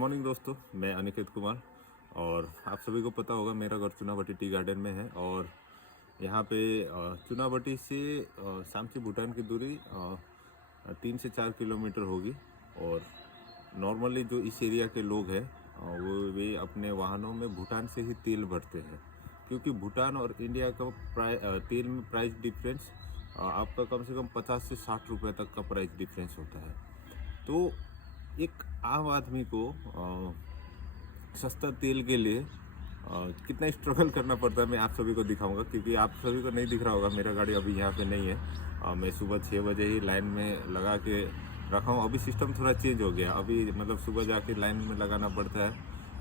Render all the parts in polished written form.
Morning दोस्तों, मैं अनिकेत कुमार। और आप सभी को पता होगा मेरा घर चुनाभट्टी टी गार्डन में है। और यहाँ पे चुनाभट्टी से सामची भूटान की दूरी 3 से 4 किलोमीटर होगी। और नॉर्मली जो इस एरिया के लोग हैं वे अपने वाहनों में भूटान से ही तेल भरते हैं, क्योंकि भूटान और इंडिया का तेल में प्राइस डिफरेंस आपका कम से कम 50 से 60 रुपये तक का प्राइस डिफरेंस होता है। तो एक आम आदमी को सस्ता तेल के लिए कितना स्ट्रगल करना पड़ता है मैं आप सभी को दिखाऊंगा, क्योंकि आप सभी को नहीं दिख रहा होगा, मेरा गाड़ी अभी यहाँ पे नहीं है। मैं सुबह 6 बजे ही लाइन में लगा के रखा हूँ। अभी सिस्टम थोड़ा चेंज हो गया, अभी मतलब सुबह जाके लाइन में लगाना पड़ता है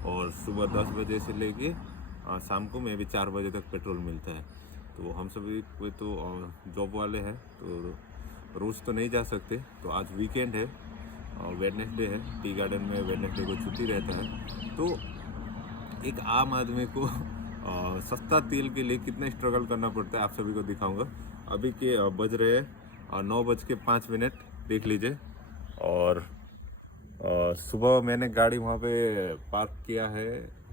और सुबह 10 बजे से लेके शाम को में भी 4 बजे तक पेट्रोल मिलता है। तो हम सभी कोई तो जॉब वाले हैं, तो रोज़ तो नहीं जा सकते। तो आज वीकेंड है, वेडनेसडे है, टी गार्डन में वेडनेसडे को छुट्टी रहता है। तो एक आम आदमी को सस्ता तेल के लिए कितना स्ट्रगल करना पड़ता है आप सभी को दिखाऊंगा। अभी के बज रहे हैं 9:05, देख लीजिए। और सुबह मैंने गाड़ी वहाँ पे पार्क किया है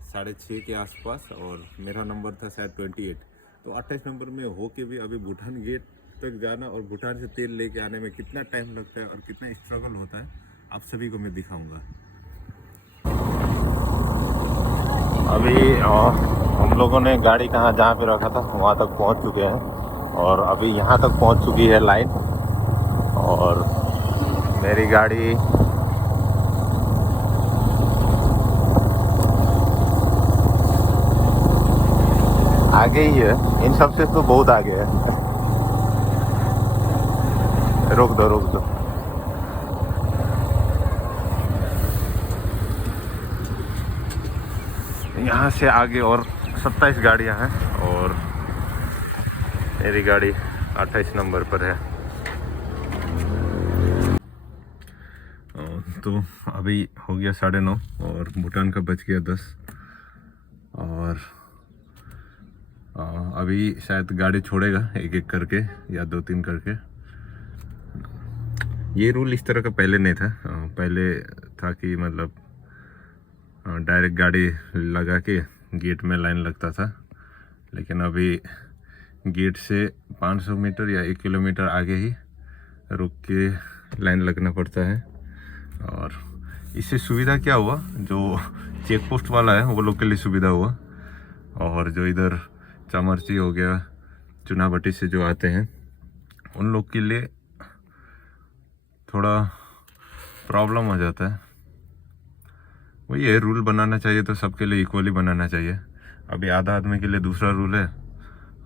6:30 के आसपास, और मेरा नंबर था शायद 28। तो 28 नंबर में होके भी अभी भूटान गेट तक जाना और भूटान से तेल लेके आने में कितना टाइम लगता है और कितना स्ट्रगल होता है आप सभी को मैं दिखाऊंगा। अभी हम लोगों ने गाड़ी जहाँ पे रखा था वहाँ तक पहुँच चुके हैं, और अभी यहाँ तक पहुँच चुकी है लाइन। और मेरी गाड़ी आगे ही है, इन सबसे तो बहुत आगे है। रोक दो। यहाँ से आगे और 27 गाड़ियाँ हैं और मेरी गाड़ी 28 नंबर पर है। तो अभी हो गया 9:30 और भूटान का बज गया 10। और अभी शायद गाड़ी छोड़ेगा एक एक करके या 2-3 करके। ये रूल इस तरह का पहले नहीं था। पहले था कि मतलब डायरेक्ट गाड़ी लगा के गेट में लाइन लगता था, लेकिन अभी गेट से 500 मीटर या 1 किलोमीटर आगे ही रुक के लाइन लगना पड़ता है। और इससे सुविधा क्या हुआ, जो चेक पोस्ट वाला है वो लोग के लिए सुविधा हुआ, और जो इधर चामरची हो गया, चुनाभट्टी से जो आते हैं उन लोग के लिए थोड़ा प्रॉब्लम हो जाता है। वही है, रूल बनाना चाहिए तो सबके लिए इक्वली बनाना चाहिए। अभी आधा आदमी के लिए दूसरा रूल है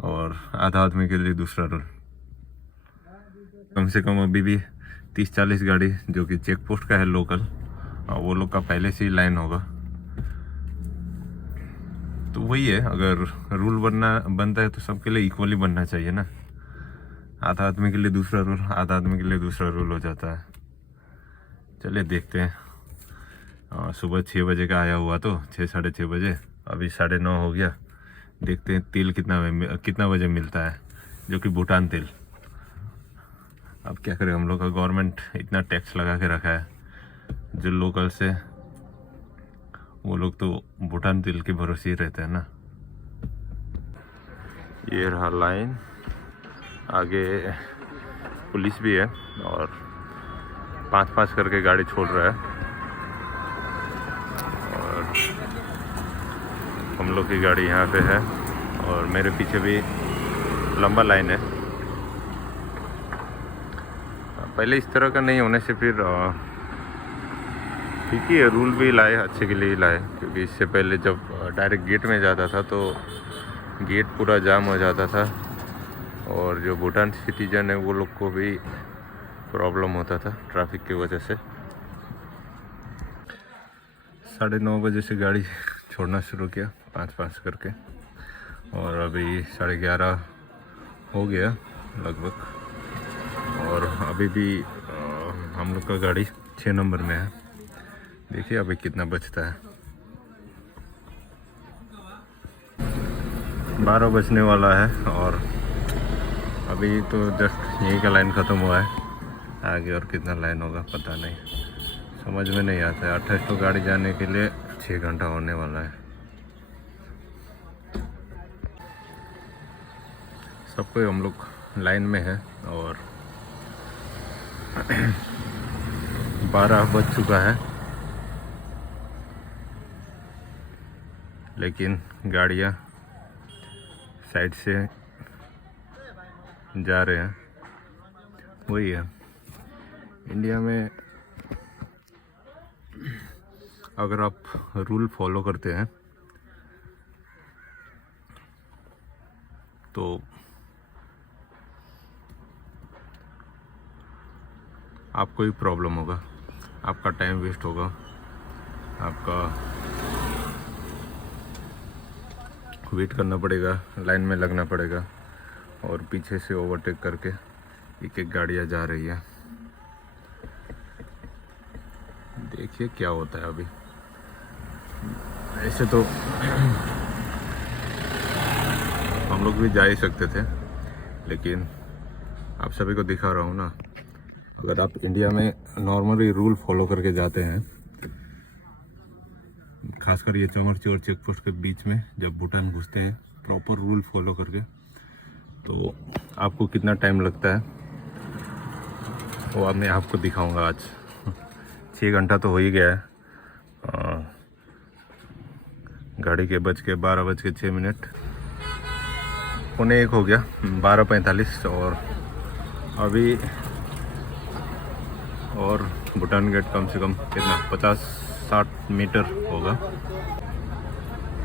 और आधा आदमी के लिए दूसरा रूल। कम से कम अभी भी 30-40 गाड़ी जो कि चेक पोस्ट का है लोकल, वो लोग का पहले से ही लाइन होगा। तो वही है, अगर रूल बनता है तो सबके लिए इक्वली बनना चाहिए ना। आधा आदमी के लिए दूसरा रूल, आधा आदमी के लिए दूसरा रूल हो जाता है। चलिए देखते हैं। सुबह 6 बजे का आया हुआ, तो 6-6:30 बजे, अभी 9:30 हो गया। देखते हैं तेल कितना बजे मिलता है, जो कि भूटान तेल। अब क्या करें, हम लोग का गवर्नमेंट इतना टैक्स लगा के रखा है। जो लोकल से वो लोग तो भूटान तेल के भरोसे ही रहते हैं ना। ये रहा लाइन, आगे पुलिस भी है और 5-5 करके गाड़ी छोड़ रहा है। और हम लोग की गाड़ी यहाँ पे है और मेरे पीछे भी लंबा लाइन है। पहले इस तरह का नहीं होने से फिर ठीक ही है, रूल भी लाए, अच्छे के लिए ही लाए। क्योंकि इससे पहले जब डायरेक्ट गेट में जाता था तो गेट पूरा जाम हो जाता था, और जो भूटान सिटीजन है वो लोग को भी प्रॉब्लम होता था ट्रैफिक की वजह से। 9:30 बजे से गाड़ी छोड़ना शुरू किया 5-5 करके, और अभी 11:30 हो गया लगभग। और अभी भी हम लोग का गाड़ी 6 नंबर में है। देखिए अभी कितना बचता है। 12 बजने वाला है और अभी तो जस्ट यहीं का लाइन ख़त्म हुआ है। आगे और कितना लाइन होगा पता नहीं। समझ में नहीं आता है। 28 तो गाड़ी जाने के लिए 6 घंटा होने वाला है। सब कोई हम लोग लाइन में है और 12 बज चुका है, लेकिन गाड़ियाँ साइड से जा रहे हैं। वही है, इंडिया में अगर आप रूल फॉलो करते हैं तो आपको ही प्रॉब्लम होगा, आपका टाइम वेस्ट होगा, आपका वेट करना पड़ेगा, लाइन में लगना पड़ेगा और पीछे से ओवरटेक करके एक एक गाड़ियाँ जा रही है। देखिए क्या होता है अभी। ऐसे तो हम लोग भी जा ही सकते थे, लेकिन आप सभी को दिखा रहा हूँ ना। अगर आप इंडिया में नॉर्मली रूल फॉलो करके जाते हैं, खासकर ये चमरची और चेक पोस्ट के बीच में जब भूटान घुसते हैं प्रॉपर रूल फॉलो करके, तो आपको कितना टाइम लगता है वो अब मैं आपको दिखाऊंगा आज। 6 घंटा तो हो ही गया है। गाड़ी के 12:06, 12:45 हो गया, 12:45 और भूटान गेट कम से कम कितना 50-60 मीटर होगा।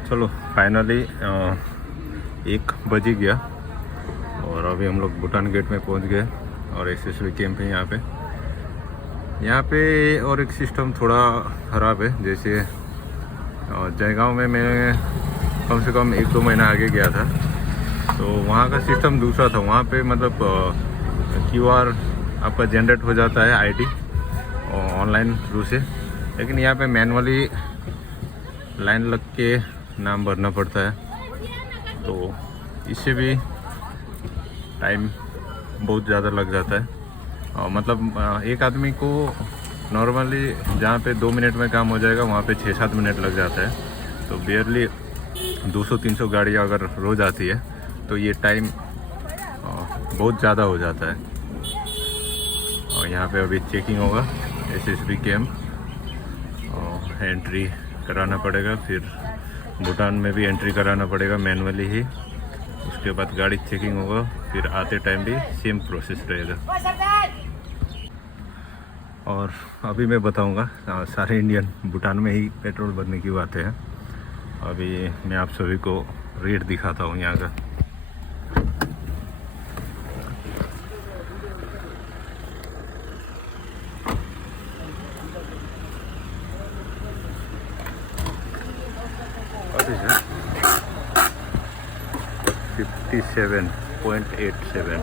चलो फाइनली 1 बज ही गया और अभी हम लोग भूटान गेट में पहुंच गए और एसएसबी कैंप है यहाँ पे। और एक सिस्टम थोड़ा ख़राब है, जैसे जयगांव में मैं कम से कम 1-2 महीना आगे गया था, तो वहाँ का सिस्टम दूसरा था। वहाँ पे मतलब QR आपका जनरेट हो जाता है आईडी ऑनलाइन थ्रू से, लेकिन यहाँ पे मैनुअली लाइन लग के नाम भरना पड़ता है, तो इससे भी टाइम बहुत ज़्यादा लग जाता है। मतलब एक आदमी को नॉर्मली जहाँ पे 2 मिनट में काम हो जाएगा वहाँ पे 6-7 मिनट लग जाता है। तो बियरली 200-300 गाड़ियाँ अगर रोज़ आती है तो ये टाइम बहुत ज़्यादा हो जाता है। और यहाँ पे अभी चेकिंग होगा, एसएसबी कैंप, एंट्री कराना पड़ेगा, फिर भूटान में भी एंट्री कराना पड़ेगा मैनुअली ही। उसके बाद गाड़ी चेकिंग होगा, फिर आते टाइम भी सेम प्रोसेस रहेगा। और अभी मैं बताऊंगा सारे इंडियन भूटान में ही पेट्रोल भरने की बातें हैं। अभी मैं आप सभी को रेट दिखाता हूँ यहाँ का। What is it? 57.87।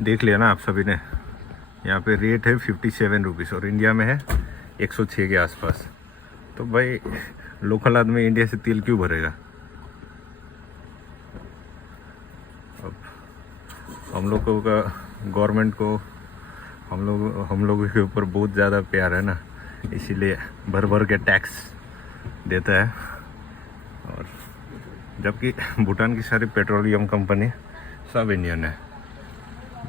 देख लिया ना आप सभी ने, यहाँ पे रेट है 57 रुपीज़ और इंडिया में है 106 के आसपास। तो भाई लोकल आदमी इंडिया से तेल क्यों भरेगा? अब हम लोगों का गवर्नमेंट को हम लोगों के ऊपर बहुत ज़्यादा प्यार है ना, इसीलिए भर भर के टैक्स देता है। और जबकि भूटान की सारी पेट्रोलियम कंपनी सब इंडियन है,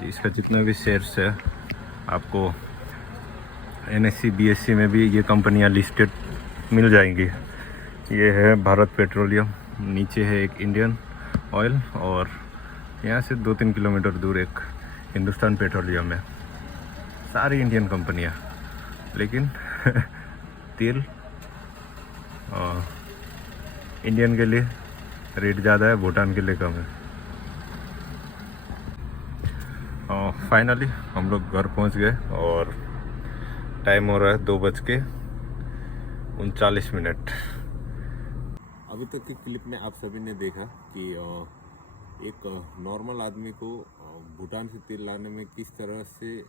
इसका जितना भी शेयर्स है आपको NSE BSE में भी ये कंपनियां लिस्टेड मिल जाएंगी। ये है भारत पेट्रोलियम, नीचे है एक इंडियन ऑयल और यहाँ से 2-3 किलोमीटर दूर एक हिंदुस्तान पेट्रोलियम है। सारी इंडियन कंपनियां, लेकिन तेल इंडियन के लिए रेट ज़्यादा है, भूटान के लिए कम है। फाइनली हम लोग घर पहुंच गए और टाइम हो रहा है 2:39। अभी तक की क्लिप में आप सभी ने देखा कि एक नॉर्मल आदमी को भूटान से तेल लाने में किस तरह से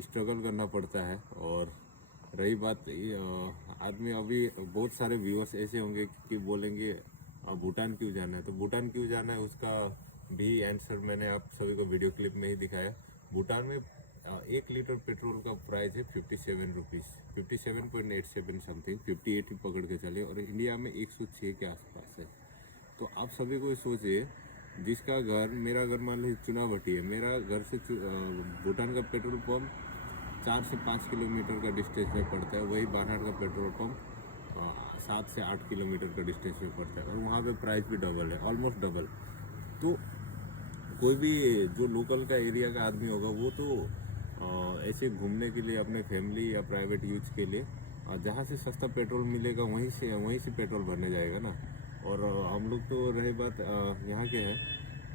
स्ट्रगल करना पड़ता है। और रही बात आदमी, अभी बहुत सारे व्यूअर्स ऐसे होंगे कि बोलेंगे भूटान क्यों जाना है, तो भूटान क्यों जाना है उसका भी आंसर मैंने आप सभी को वीडियो क्लिप में ही दिखाया। भूटान में 1 लीटर पेट्रोल का प्राइस है 57 रुपीज़, 57.87 समथिंग, 58 ही पकड़ के चले, और इंडिया में 106 के आसपास है। तो आप सभी को सोचिए, जिसका घर, मेरा घर मान लीजिए चुनावटी है, मेरा घर से भूटान का पेट्रोल पंप 4 से 5 किलोमीटर का डिस्टेंस में पड़ता है, वही बानहाट का पेट्रोल पंप 7 से 8 किलोमीटर का डिस्टेंस में पड़ता है, और वहाँ पे प्राइस भी डबल है, ऑलमोस्ट डबल। तो कोई भी जो लोकल का एरिया का आदमी होगा वो तो ऐसे घूमने के लिए, अपने फैमिली या प्राइवेट यूज के लिए, जहाँ से सस्ता पेट्रोल मिलेगा वहीं से पेट्रोल भरने जाएगा ना। और हम लोग तो रहे बात यहाँ के हैं,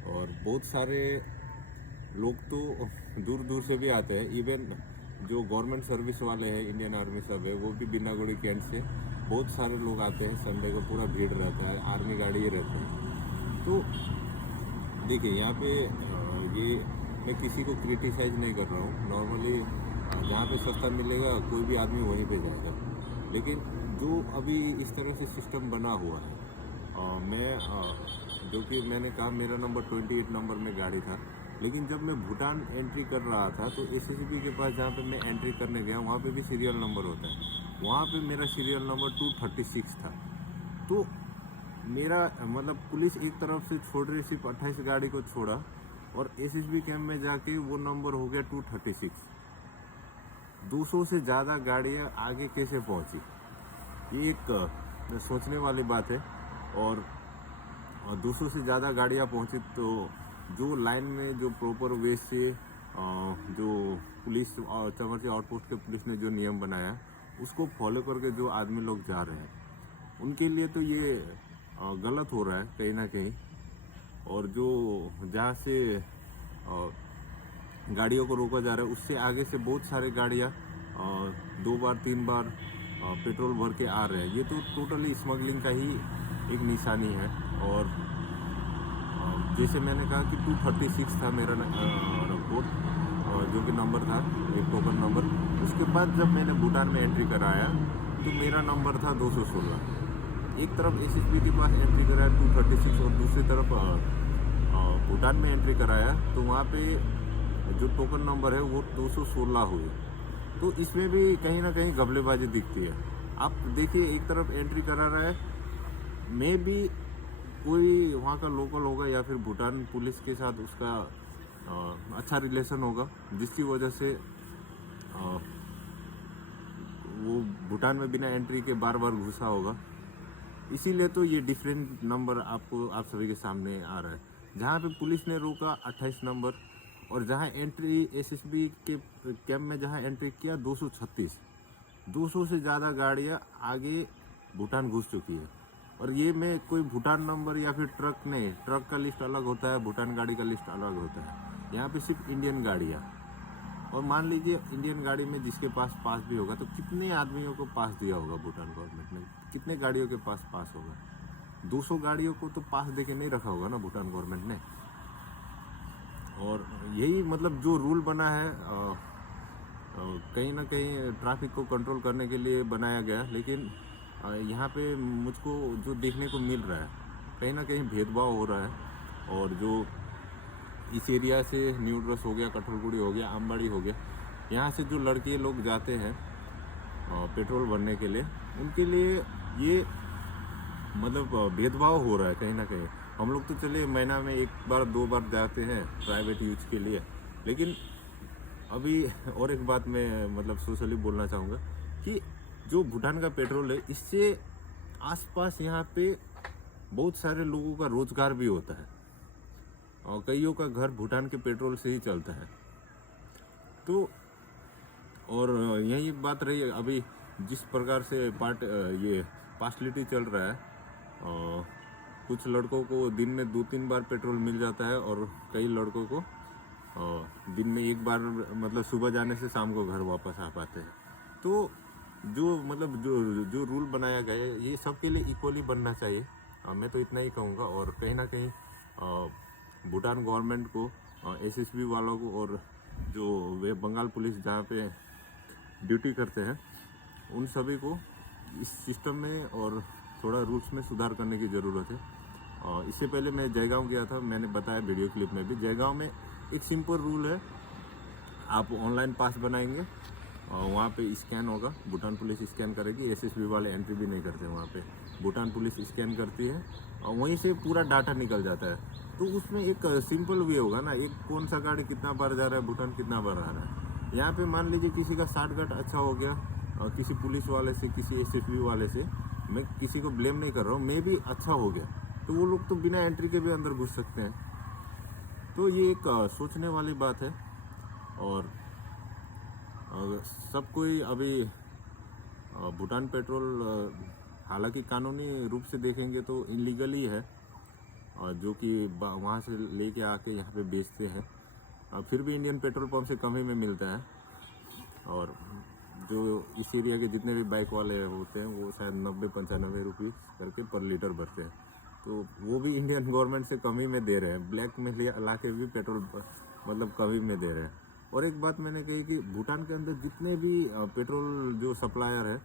और बहुत सारे लोग तो दूर दूर से भी आते हैं। इवन जो गवर्नमेंट सर्विस वाले हैं, इंडियन आर्मी सब है, वो भी बिनागुड़ी कैंट से बहुत सारे लोग आते हैं। संडे को पूरा भीड़ रहता है, आर्मी गाड़ी ही रहती है। तो देखिए यहाँ पे ये मैं किसी को क्रिटिसाइज नहीं कर रहा हूँ। नॉर्मली जहाँ पे सस्ता मिलेगा कोई भी आदमी वहीं पे जाएगा, लेकिन जो अभी इस तरह से सिस्टम बना हुआ है, जो कि मैंने कहा मेरा नंबर 28 नंबर में गाड़ी था, लेकिन जब मैं भूटान एंट्री कर रहा था तो एसएसबी के पास जहाँ पे मैं एंट्री करने गया वहाँ पे भी सीरियल नंबर होता है, वहाँ पे मेरा सीरियल नंबर 236 था। तो मेरा मतलब पुलिस एक तरफ से छोड़ रही, सिर्फ 28 गाड़ी को छोड़ा, और एसएसबी कैंप में जाके वो नंबर हो गया 236। 200 से ज़्यादा गाड़ियाँ आगे कैसे पहुँची, ये एक सोचने वाली बात है। और 200 से ज़्यादा गाड़ियाँ पहुँची तो जो लाइन में जो प्रॉपर वे से जो पुलिस और चमरसी आउटपोस्ट के पुलिस ने जो नियम बनाया उसको फॉलो करके जो आदमी लोग जा रहे हैं, उनके लिए तो ये गलत हो रहा है कहीं ना कहीं। और जो जहाँ से गाड़ियों को रोका जा रहा है उससे आगे से बहुत सारे गाड़ियाँ 2 बार 3 बार पेट्रोल भर के आ रहे हैं। ये तो टोटली स्मगलिंग का ही एक निशानी है। और जैसे मैंने कहा कि 236 था मेरा रिपोर्ट, जो कि नंबर था, एक टोकन नंबर। उसके बाद जब मैंने भूटान में एंट्री कराया तो मेरा नंबर था 216। एक तरफ एसएसबी के पास एंट्री कराया 236, और दूसरी तरफ भूटान में एंट्री कराया तो वहाँ पे जो टोकन नंबर है वो 216 हुए। तो इसमें भी कहीं ना कहीं घपलेबाजी दिखती है। आप देखिए, एक तरफ एंट्री करा रहा है, मैं भी कोई वहाँ का लोकल होगा या फिर भूटान पुलिस के साथ उसका अच्छा रिलेशन होगा, जिसकी वजह से वो भूटान में बिना एंट्री के बार बार घुसा होगा। इसीलिए तो ये डिफरेंट नंबर आप सभी के सामने आ रहा है। जहाँ पे पुलिस ने रोका 28 नंबर, और जहाँ एंट्री एसएसबी के कैंप में जहाँ एंट्री किया 236। 200 से ज़्यादा गाड़ियाँ आगे भूटान घुस चुकी है। और ये में कोई भूटान नंबर या फिर ट्रक नहीं, ट्रक का लिस्ट अलग होता है, भूटान गाड़ी का लिस्ट अलग होता है। यहाँ पे सिर्फ इंडियन गाड़ियाँ। और मान लीजिए इंडियन गाड़ी में जिसके पास भी होगा, तो कितने आदमियों को पास दिया होगा भूटान गवर्नमेंट ने, कितने गाड़ियों के पास होगा? 200 गाड़ियों को तो पास दे के नहीं रखा होगा ना भूटान गवर्नमेंट ने। और यही मतलब जो रूल बना है कहीं ना कहीं ट्रैफिक को कंट्रोल करने के लिए बनाया गया, लेकिन यहाँ पे मुझको जो देखने को मिल रहा है कहीं ना कहीं भेदभाव हो रहा है। और जो इस एरिया से न्यूड्रस हो गया, कठलगुड़ी हो गया, आमबाड़ी हो गया, यहाँ से जो लड़के लोग जाते हैं पेट्रोल भरने के लिए, उनके लिए ये मतलब भेदभाव हो रहा है कहीं ना कहीं। हम लोग तो चलिए महीना में 1 बार 2 बार जाते हैं प्राइवेट यूज के लिए, लेकिन अभी और एक बात मैं मतलब सोशली बोलना चाहूँगा कि जो भूटान का पेट्रोल है, इससे आसपास यहाँ पे बहुत सारे लोगों का रोजगार भी होता है, और कईयों का घर भूटान के पेट्रोल से ही चलता है। तो और यही बात रही है अभी जिस प्रकार से ये पार्शलिटी चल रहा है, कुछ लड़कों को दिन में 2-3 बार पेट्रोल मिल जाता है, और कई लड़कों को दिन में 1 बार, मतलब सुबह जाने से शाम को घर वापस आ पाते हैं। तो जो मतलब जो रूल बनाया गया है ये सबके लिए इक्वली बनना चाहिए, मैं तो इतना ही कहूँगा। और कहीं ना कहीं भूटान गवर्नमेंट को, एसएसबी वालों को, और जो वे बंगाल पुलिस जहाँ पे ड्यूटी करते हैं, उन सभी को इस सिस्टम में और थोड़ा रूल्स में सुधार करने की ज़रूरत है। इससे पहले मैं जयगांव गया था, मैंने बताया वीडियो क्लिप में भी, जयगांव में एक सिंपल रूल है आप ऑनलाइन पास बनाएंगे और वहाँ पे स्कैन होगा, भूटान पुलिस स्कैन करेगी, एसएसबी वाले एंट्री भी नहीं करते वहाँ पे, भूटान पुलिस स्कैन करती है और वहीं से पूरा डाटा निकल जाता है। तो उसमें एक सिंपल वे होगा ना, एक कौन सा गाड़ी कितना बार जा रहा है भूटान, कितना बार आ रहा है। यहाँ पे मान लीजिए किसी का शॉर्टकट अच्छा हो गया, किसी पुलिस वाले से, किसी एसएसबी वाले से, मैं किसी को ब्लेम नहीं कर रहा हूँ, मैं भी अच्छा हो गया, तो वो लोग तो बिना एंट्री के भी अंदर घुस सकते हैं। तो ये एक सोचने वाली बात है। और सब कोई अभी भूटान पेट्रोल हालांकि कानूनी रूप से देखेंगे तो इलीगल ही है, और जो कि वहाँ से लेके आके यहाँ पे बेचते हैं, फिर भी इंडियन पेट्रोल पंप से कम ही में मिलता है। और जो इस एरिया के जितने भी बाइक वाले होते हैं वो शायद 90-95 रुपये करके पर लीटर भरते हैं, तो वो भी इंडियन गवर्नमेंट से कम ही में दे रहे हैं, ब्लैक में ला के भी पेट्रोल मतलब कम ही में दे रहे हैं। और एक बात मैंने कही कि भूटान के अंदर जितने भी पेट्रोल जो सप्लायर है,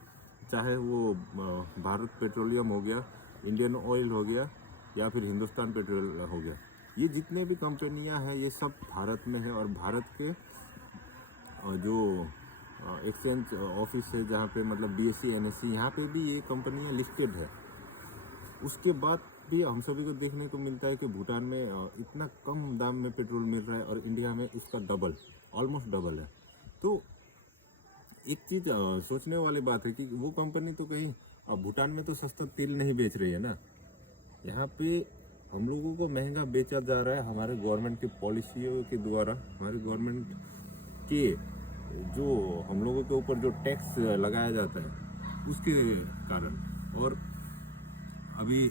चाहे वो भारत पेट्रोलियम हो गया, इंडियन ऑयल हो गया, या फिर हिंदुस्तान पेट्रोल हो गया, ये जितने भी कंपनियां हैं ये सब भारत में है। और भारत के जो एक्सचेंज ऑफिस है जहाँ पे मतलब BSE NSE, यहाँ पे भी ये कंपनियां लिस्टेड है। उसके बाद भी हम सभी को देखने को मिलता है कि भूटान में इतना कम दाम में पेट्रोल मिल रहा है और इंडिया में इसका डबल, ऑलमोस्ट डबल है। तो एक चीज़ सोचने वाली बात है कि वो कंपनी तो कहीं भूटान में तो सस्ता तेल नहीं बेच रही है ना, यहाँ पे हम लोगों को महंगा बेचा जा रहा है हमारे गवर्नमेंट की पॉलिसियों के द्वारा, हमारे गवर्नमेंट के जो हम लोगों के ऊपर जो टैक्स लगाया जाता है उसके कारण। और अभी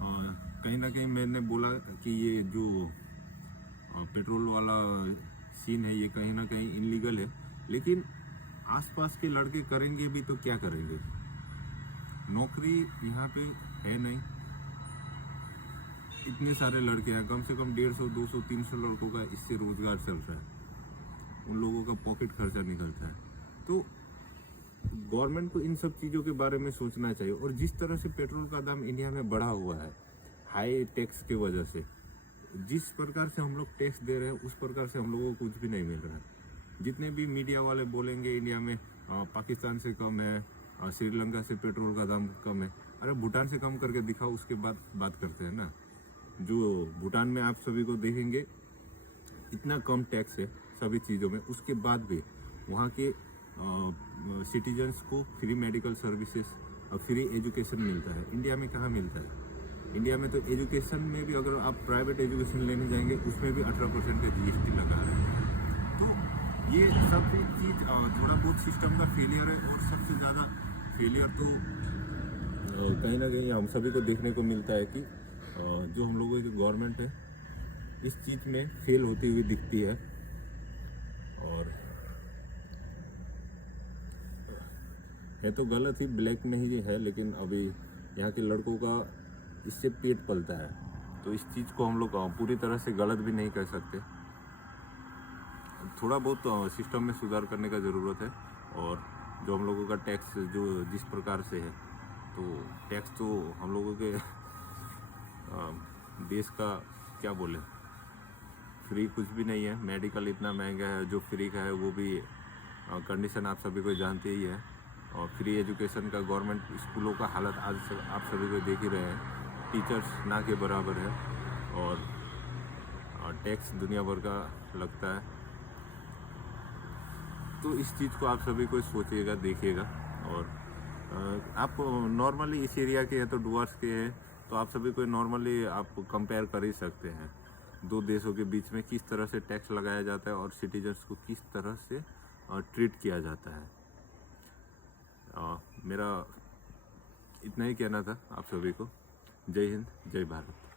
कहीं ना कहीं मैंने बोला कि ये जो पेट्रोल वाला सीन है ये कहीं ना कहीं इलीगल है, लेकिन आसपास के लड़के करेंगे भी तो क्या करेंगे, नौकरी यहाँ पे है नहीं। इतने सारे लड़के हैं, कम से कम 150, 200, 300 लड़कों का इससे रोजगार चल रहा है, उन लोगों का पॉकेट खर्चा निकलता है। तो गवर्नमेंट को इन सब चीज़ों के बारे में सोचना चाहिए। और जिस तरह से पेट्रोल का दाम इंडिया में बढ़ा हुआ है हाई टैक्स की वजह से, जिस प्रकार से हम लोग टैक्स दे रहे हैं उस प्रकार से हम लोगों को कुछ भी नहीं मिल रहा है। जितने भी मीडिया वाले बोलेंगे इंडिया में पाकिस्तान से कम है, श्रीलंका से पेट्रोल का दाम कम है, अरे भूटान से कम करके दिखाओ, उसके बाद बात करते हैं ना। जो भूटान में आप सभी को देखेंगे इतना कम टैक्स है सभी चीज़ों में, उसके बाद भी वहाँ के सिटीजन्स को फ्री मेडिकल सर्विसेज और फ्री एजुकेशन मिलता है। इंडिया में कहाँ मिलता है? इंडिया में तो एजुकेशन में भी अगर आप प्राइवेट एजुकेशन लेने जाएंगे उसमें भी 18% का GST लगा रहा है। तो ये सब चीज़ थोड़ा बहुत सिस्टम का फेलियर है। और सबसे ज़्यादा फेलियर तो कहीं ना कहीं हम सभी को देखने को मिलता है कि जो हम लोगों की गवर्नमेंट है इस चीज़ में फेल होती हुई दिखती है। और है तो गलत ही, ब्लैक में ही है, लेकिन अभी यहाँ के लड़कों का इससे पेट पलता है, तो इस चीज़ को हम लोग पूरी तरह से गलत भी नहीं कह सकते। थोड़ा बहुत सिस्टम में सुधार करने का ज़रूरत है। और जो हम लोगों का टैक्स जो जिस प्रकार से है, तो टैक्स तो हम लोगों के देश का क्या बोले, फ्री कुछ भी नहीं है। मेडिकल इतना महंगा है, जो फ्री का है वो भी कंडीशन आप सभी को जानते ही है। और फ्री एजुकेशन का गवर्नमेंट स्कूलों का हालत आज से आप सभी को देख ही रहे हैं, टीचर्स ना के बराबर है और टैक्स दुनिया भर का लगता है। तो इस चीज़ को आप सभी को सोचिएगा, देखिएगा। और आप नॉर्मली इस एरिया के हैं तो डुअर्स के हैं, तो आप सभी को नॉर्मली आप कंपेयर कर ही सकते हैं दो देशों के बीच में किस तरह से टैक्स लगाया जाता है और सिटीजन्स को किस तरह से ट्रीट किया जाता है। मेरा इतना ही कहना था आप सभी को। जय हिंद, जय भारत।